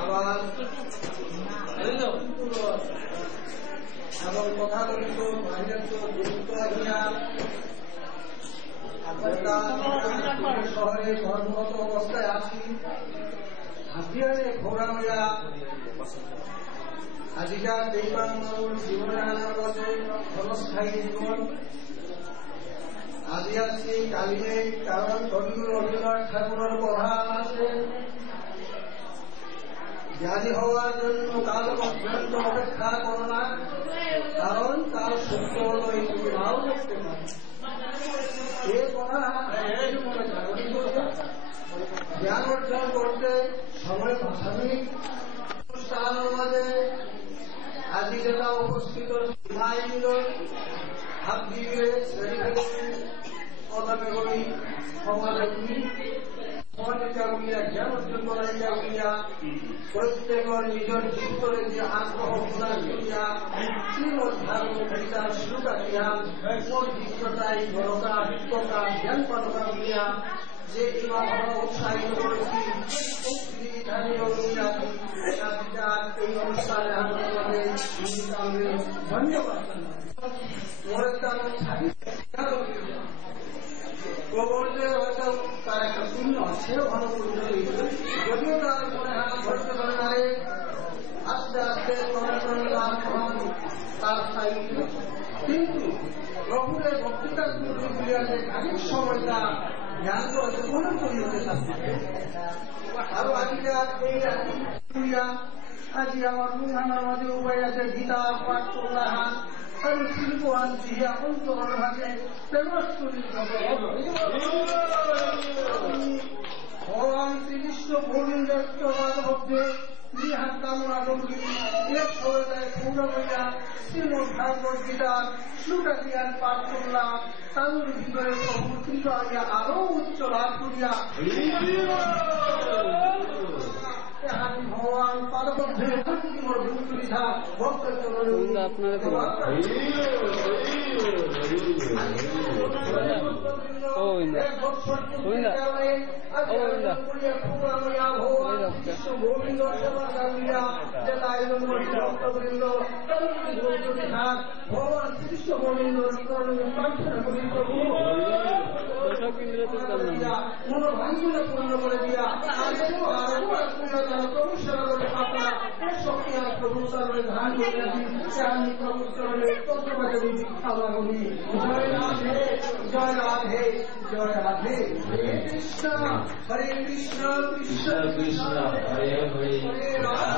আবার এবং কথা বলিত বাইরের তো গুরুত্ব আহিয়া শহরে কর্মরত অবস্থায় আছি। হাতিয়ারে ঘোরা হইয়া আজিকার বেইমান মানুষ জীবনে আনার বছর ক্ষণস্থায়ী জীবন আজি আসছি কালি নেই, কারণ কবি রবীন্দ্রনাথ ঠাকুরের প্রধান আছেন। জ্ঞানী হওয়ার জন্য কাল পর্যন্ত অপেক্ষা করো না, কারণ তার সত্য হল এই তুমি নাও করতে পারো। এ কথা জ্ঞান অর্জন করতে সময় ভাষাবিক অনুষ্ঠানের মাঝে আজি যেটা উপস্থিত সীমাইন্দ হাত দিয়ে শ্রেণী কথা বেগনি সমাজী জ্ঞান অর্জন করাইয়া হইয়া প্রত্যেকের নিজের ভিতরে যে আগ্রহ প্রদান করিয়া ভাগবতার শুরুটা দিয়া মোর বিশ্বতাই বড়তা বিজ্ঞতা জ্ঞান পালকা হইয়া যে ইমান আমরা উৎসাহিত করেছি এই অনুষ্ঠানে আমাদের ধন্যবাদ। প্রবর্তে হয়তো তার একটা পুণ্য আছে, ভালো পুণ্য যদিও তার মনে হাত ধরতে পারে না, আস্তে আস্তে তার স্থায়িত্ব, কিন্তু প্রভুরের বক্তৃতার যে খানিক সময়টা জ্ঞান করেছে কোনো পরিণতি থাকবে। আরো আজিকার এই আজি আমার মুখানার মাঝে উপায় আছে গীতা পাঠ করলাম আমি শিল্প আনছি অন্তর ভাগে ভগবান শ্রীকৃষ্ণ গোবিন্দের মধ্যে বিহার কামনা করি এক সবাই পূর্ণ হইয়া শ্রীমদ ভাগবত গীতার শ্লোকা জ্ঞান পাঠ করলাম, তাদের ভিতরে প্রভুত্ব আগে আরো উচ্চ লাভ করিয়া ভগবান পাদবদ্ধে ভক্ত গোবিন্দ ভগবান শ্রীকৃষ্ণ গোবিন্দ প্রার্থনা করি প্রভু মনোভাঙ্গুলে পূর্ণ করে দিয়া প্রভু সেবা করে আপনারা শক্তি আর প্রভু চরণে ধান করিয়া দিন, আমি প্রভু চরণে তত্ত্ববাদে খাওয়া করি। জয় রাধে জয় রাধে জয় রাধে। হরে কৃষ্ণ কৃষ্ণ কৃষ্ণ কৃষ্ণ হরে হরে হরে রাধে।